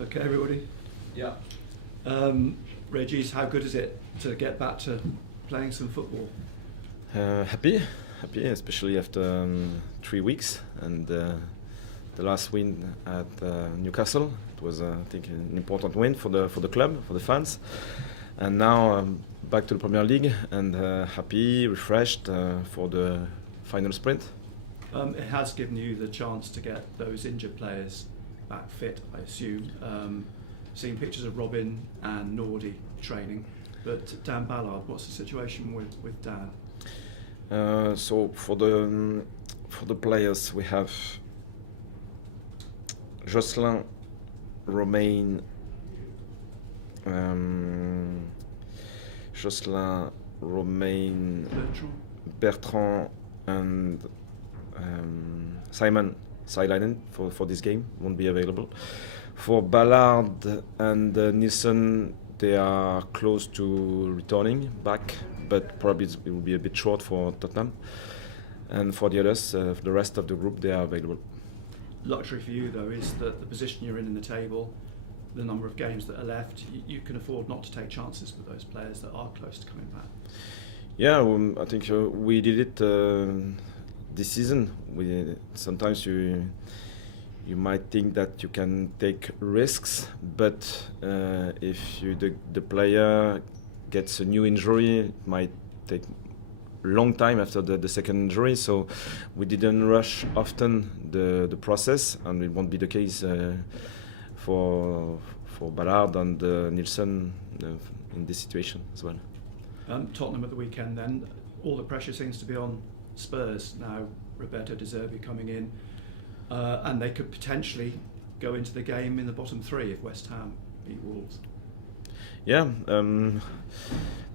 Okay, everybody? Yeah. Régis, how good is it to get back to playing some football? Happy, especially after 3 weeks, and the last win at Newcastle. It was, I think, an important win for the club, for the fans, and now back to the Premier League and happy, refreshed for the final sprint. It has given you the chance to get those injured players back fit, I assume. Seeing pictures of Robin and Nordy training, but Dan Ballard, what's the situation with Dan? So for the players, we have Jocelyn, Romain, Bertrand, and Simon sidelined for this game, won't be available. For Ballard and Nielsen, they are close to returning back, but probably it will be a bit short for Tottenham. And for the others, the rest of the group, they are available. Luxury for you, though, is that the position you're in the table, the number of games that are left, you can afford not to take chances with those players that are close to coming back. Yeah, I think we did it this season. Sometimes you might think that you can take risks, but if the player gets a new injury, it might take a long time after the second injury. So we didn't rush often the process, and it won't be the case for Ballard and Nielsen in this situation as well. Tottenham at the weekend, then all the pressure seems to be on Spurs now. Roberto De Zerbi coming in. And they could potentially go into the game in the bottom three if West Ham beat Wolves. Yeah,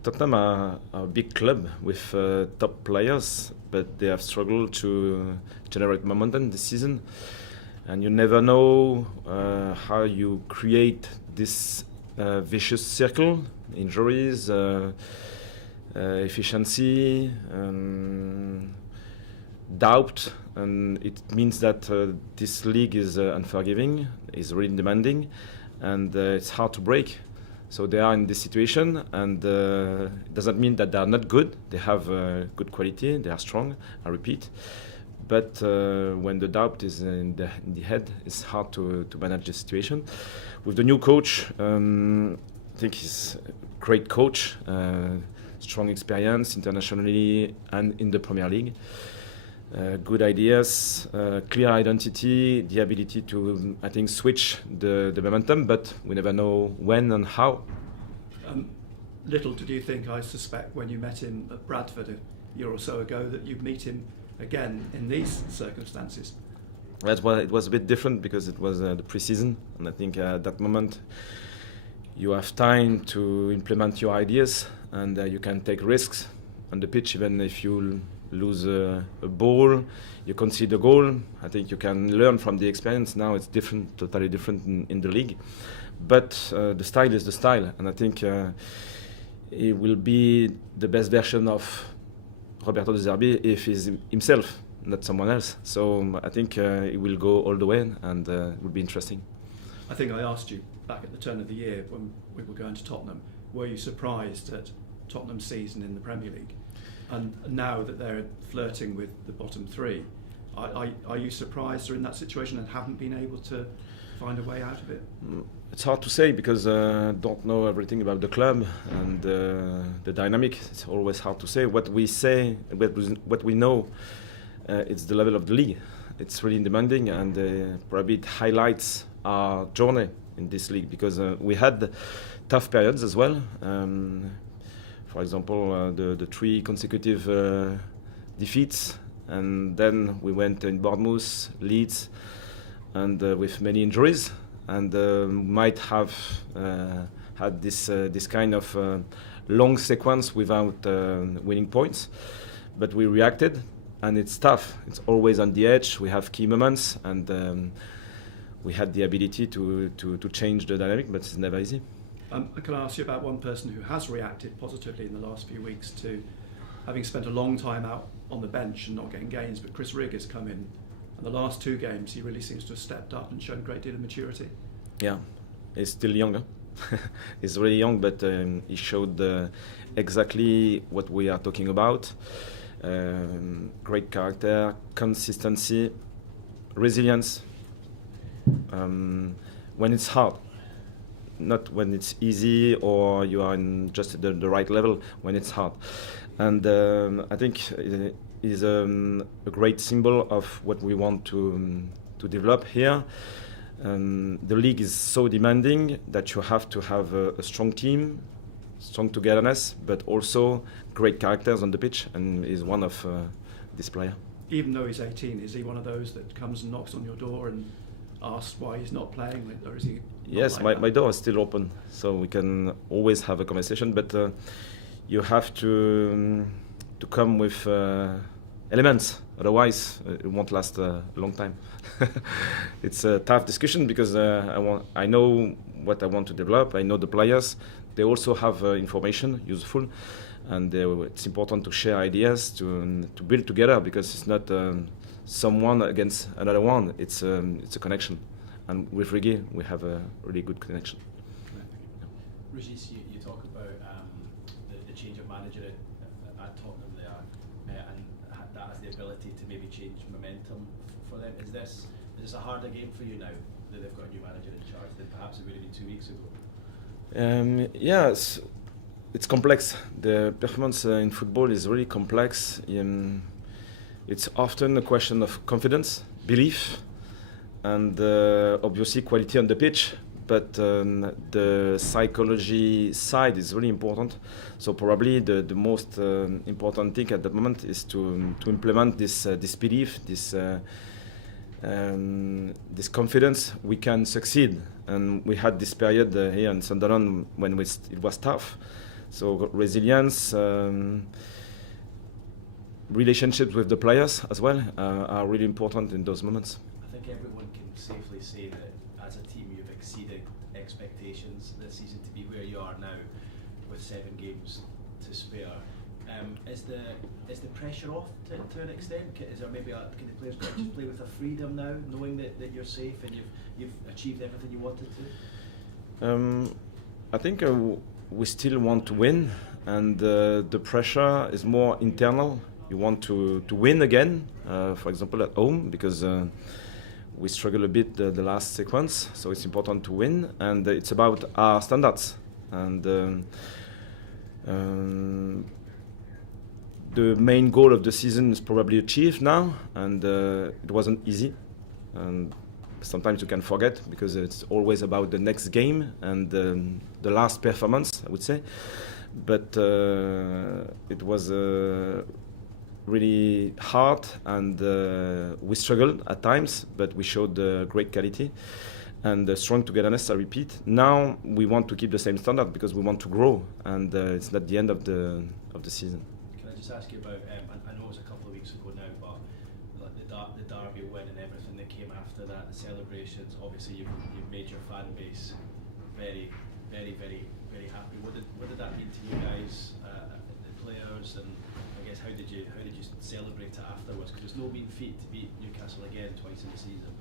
Tottenham are a big club with top players, but they have struggled to generate momentum this season. And you never know how you create this vicious circle: injuries, efficiency, doubt, and it means that this league is unforgiving, is really demanding, and it's hard to break. So they are in this situation, and it doesn't mean that they are not good. They have good quality, they are strong, I repeat. But when the doubt is in the head, it's hard to manage the situation. With the new coach, I think he's a great coach, strong experience internationally and in the Premier League. Good ideas, clear identity, the ability to, I think, switch the momentum, but we never know when and how. Little did you think, I suspect, when you met him at Bradford a year or so ago, that you'd meet him again in these circumstances. That's why it was a bit different, because it was the pre-season, and I think at that moment you have time to implement your ideas, and you can take risks on the pitch, even if you lose a ball, you concede a goal. I think you can learn from the experience. Now it's different, totally different in the league. But the style is the style, and I think it will be the best version of Roberto De Zerbi if he's himself, not someone else. So I think it will go all the way, and it will be interesting. I think I asked you back at the turn of the year when we were going to Tottenham, were you surprised at Tottenham's season in the Premier League? And now that they're flirting with the bottom three, are you surprised they're in that situation and haven't been able to find a way out of it? It's hard to say, because I don't know everything about the club and the dynamic. It's always hard to say. What we say, what we know, it's the level of the league. It's really demanding, and probably it highlights our journey in this league, because we had tough periods as well. For example, the 3 consecutive defeats, and then we went in Bournemouth, Leeds, and with many injuries, and might have had this kind of long sequence without winning points. But we reacted, and it's tough. It's always on the edge. We have key moments, and we had the ability to change the dynamic, but it's never easy. Can I ask you about one person who has reacted positively in the last few weeks to having spent a long time out on the bench and not getting games, but Chris Rigg has come in, and the last 2 games he really seems to have stepped up and shown a great deal of maturity. Yeah, He's still younger. He's really young, but he showed exactly what we are talking about. Great character, consistency, resilience. When it's hard, not when it's easy or you are in just the right level, when it's hard. And I think it is a great symbol of what we want to develop here. The league is so demanding that you have to have a strong team, strong togetherness, but also great characters on the pitch, and he's one of this player. Even though he's 18, is he one of those that comes and knocks on your door and asks why he's not playing, or is he? Yes, like my door is still open, so we can always have a conversation, but you have to come with elements, otherwise it won't last a long time. It's a tough discussion because I know what I want to develop, I know the players, they also have information, useful, and it's important to share ideas, to build together, because it's not someone against another one, it's a connection. And with Régis, we have a really good connection. Régis, you talk about the change of manager at Tottenham there, and that has the ability to maybe change momentum for them. Is this a harder game for you now that they've got a new manager in charge than perhaps it would have been 2 weeks ago? Yes, it's complex. The performance in football is really complex. It's often a question of confidence, belief, and obviously quality on the pitch, but the psychology side is really important. So probably the most important thing at the moment is to implement this belief, this confidence we can succeed. And we had this period here in Sunderland when it was tough. So resilience, relationships with the players as well are really important in those moments. I think everyone can safely say that as a team you've exceeded expectations this season to be where you are now with 7 games to spare. Is the pressure off to an extent? Is there maybe can the players just play with a freedom now, knowing that you're safe and you've achieved everything you wanted to? I think we still want to win, and the pressure is more internal. You want to win again, for example at home, because we struggle a bit the last sequence, so it's important to win, and it's about our standards. And the main goal of the season is probably achieved now, and it wasn't easy. And sometimes you can forget because it's always about the next game and the last performance, I would say. But it was really hard, and we struggled at times, but we showed great quality and strong togetherness. I repeat. Now we want to keep the same standard because we want to grow, and it's not the end of the season. Can I just ask you about? I know it was a couple of weeks ago now, but like the derby win and everything that came after that, the celebrations. Obviously, you've made your fan base very, very, very, very happy. What did that mean to you guys, the players, and I guess how did you celebrate it afterwards? Because it's no mean feat to beat Newcastle again twice in the season.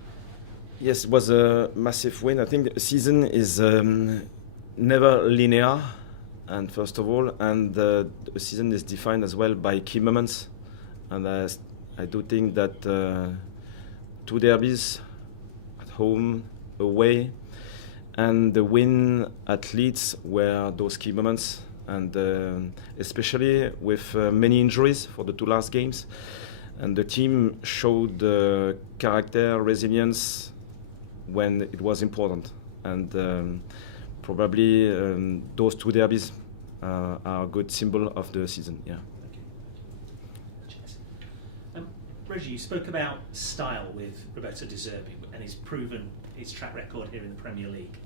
Yes, it was a massive win. I think the season is never linear, and first of all, and the season is defined as well by key moments. And I do think that 2 derbies at home, away, and the win at Leeds were those key moments. And especially with many injuries for the 2 last games, and the team showed character, resilience when it was important, and probably those 2 derbies are a good symbol of the season. Yeah. Cheers. Régis, you spoke about style with Roberto De Zerbi, and he's proven his track record here in the Premier League.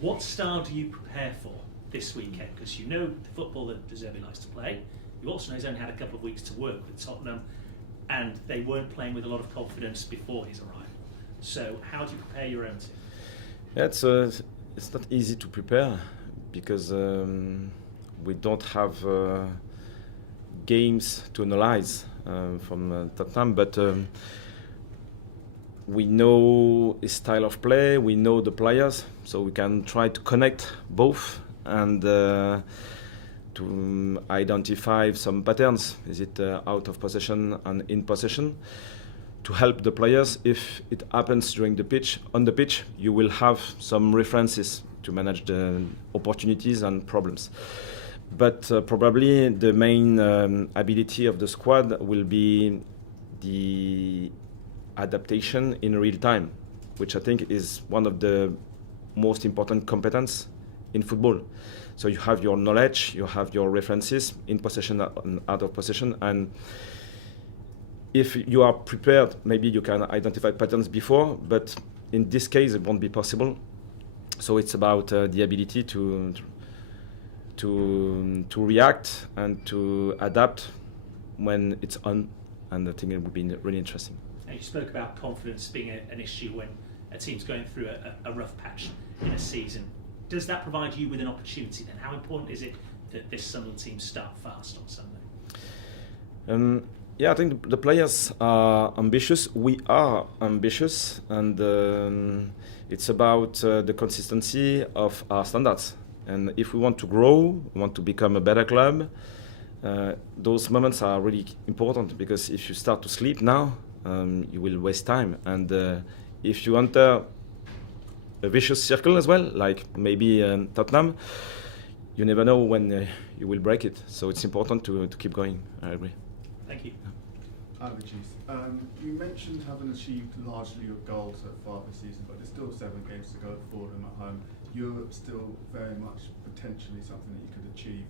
What style do you prepare for this weekend? Because you know the football that De Zerbi likes to play. You also know he's only had a couple of weeks to work with Tottenham, and they weren't playing with a lot of confidence before his arrival. So how do you prepare your own team? Yeah, it's not easy to prepare because we don't have games to analyze from Tottenham, but we know his style of play, we know the players, so we can try to connect both and to identify some patterns. Is it out of possession and in possession? To help the players, if it happens during the pitch, on the pitch, you will have some references to manage the opportunities and problems. But probably the main ability of the squad will be the adaptation in real time, which I think is one of the most important competence in football. So you have your knowledge, you have your references in possession and out of possession, and if you are prepared, maybe you can identify patterns before, but in this case it won't be possible. So it's about the ability to react and to adapt when it's on, and I think it would be really interesting. And you spoke about confidence being an issue when a team's going through a rough patch in a season. Does that provide you with an opportunity then? How important is it that this Sunderland team start fast on Sunday? Yeah, I think the players are ambitious. We are ambitious, and it's about the consistency of our standards. And if we want to grow, we want to become a better club, those moments are really important, because if you start to sleep now, you will waste time. And if you enter a vicious circle as well, like maybe Tottenham, you never know when you will break it. So it's important to keep going. I agree. Thank you. Régis, you mentioned having achieved largely your goals so far this season, but there's still 7 games to go for them at home. Europe still very much potentially something that you could achieve.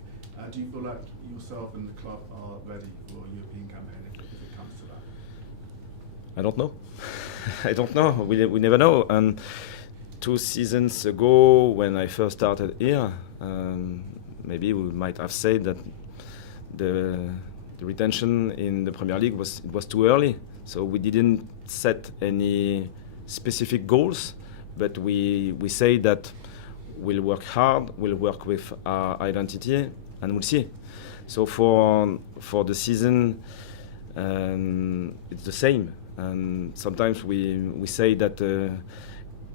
Do you feel like yourself and the club are ready for a European campaign if it comes to that? I don't know. I don't know. We never know. And 2 seasons ago, when I first started here, maybe we might have said that the retention in the Premier League was too early. So we didn't set any specific goals, but we say that we'll work hard, we'll work with our identity, and we'll see. So for the season, it's the same. And sometimes we say that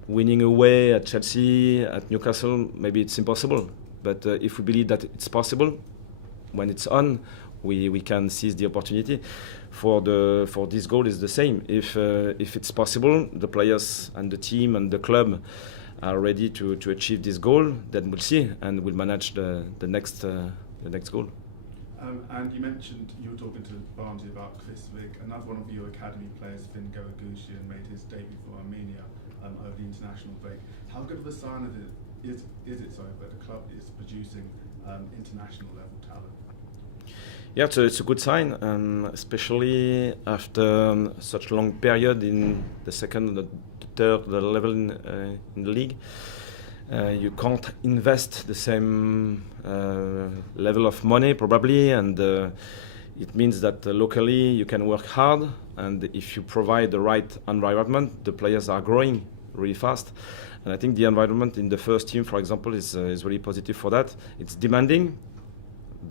winning away at Chelsea, at Newcastle, maybe it's impossible. But if we believe that it's possible, when it's on, we can seize the opportunity. For this goal is the same. If it's possible, the players and the team and the club are ready to achieve this goal, then we'll see, and we'll manage the next goal. And you mentioned you were talking to Barnsley about Chris Rigg. Another one of your academy players, Finn Garagushian, made his debut for Armenia over the international break. How good of a sign is it that the club is producing international level talent? Yeah, it's a good sign, especially after such long period in the second, the third level in the league. You can't invest the same level of money probably, and it means that locally you can work hard, and if you provide the right environment, the players are growing really fast. And I think the environment in the first team, for example, is really positive for that. It's demanding,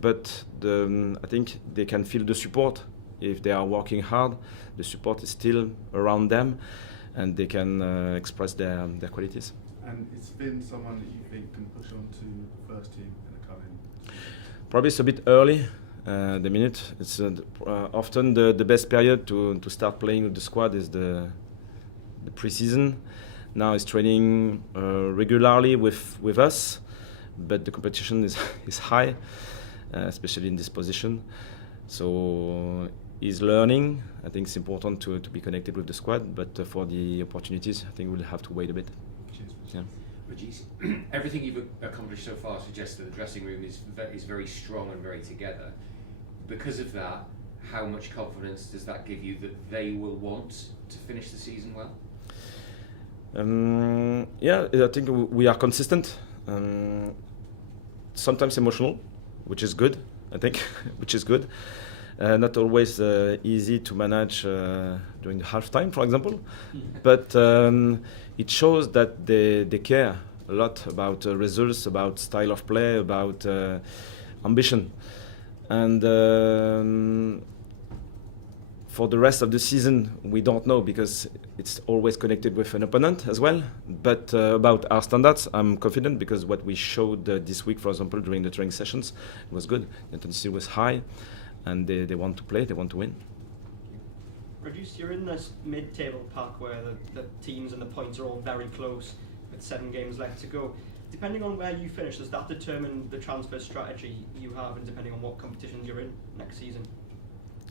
but I think they can feel the support. If they are working hard, the support is still around them, and they can express their qualities. And it's been someone that you think can push on to the first team in the coming season? Probably it's a bit early, the minute. It's often the best period to start playing with the squad is the pre-season. Now he's training regularly with us, but the competition is high, especially in this position. So he's learning. I think it's important to be connected with the squad, but for the opportunities, I think we'll have to wait a bit. Yeah. Régis, everything you've accomplished so far suggests that the dressing room is very strong and very together. Because of that, how much confidence does that give you that they will want to finish the season well? Yeah, I think we are consistent. Sometimes emotional, which is good, I think, which is good. Not always easy to manage during the halftime, for example, but it shows that they care a lot about results, about style of play, about For the rest of the season, we don't know because it's always connected with an opponent as well. But about our standards, I'm confident because what we showed this week, for example, during the training sessions, it was good. The intensity was high, and they want to play, they want to win. Régis, you're in this mid-table pack where the teams and the points are all very close with 7 games left to go. Depending on where you finish, does that determine the transfer strategy you have, and depending on what competitions you're in next season?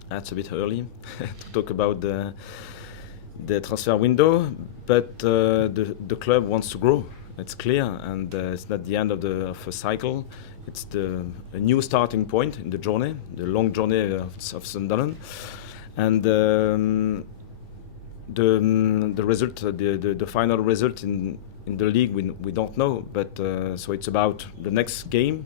That's a bit early to talk about the transfer window, but the club wants to grow. It's clear, and it's not the end of a cycle. It's a new starting point in the journey, the long journey of Sunderland, and the result, the final result in the league, we don't know. But so it's about the next game.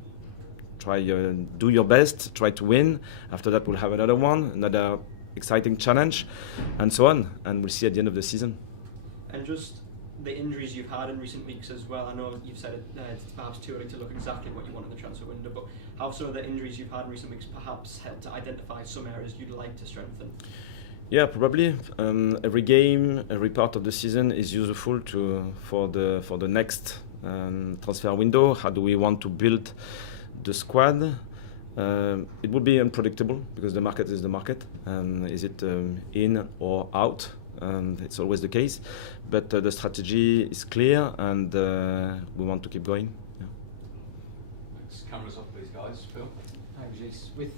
Try do your best, try to win. After that, we'll have another one, another exciting challenge, and so on. And we'll see at the end of the season. And just the injuries you've had in recent weeks as well. I know you've said it's perhaps too early to look exactly what you want in the transfer window, but how some of the injuries you've had in recent weeks perhaps helped to identify some areas you'd like to strengthen? Yeah, probably. Every game, every part of the season is useful for the next transfer window. How do we want to build the squad? It will be unpredictable because the market is the market. Is it in or out? It's always the case. But the strategy is clear, and we want to keep going. Yeah. Thanks. Cameras off, please, guys. Phil. Thanks, Régis. With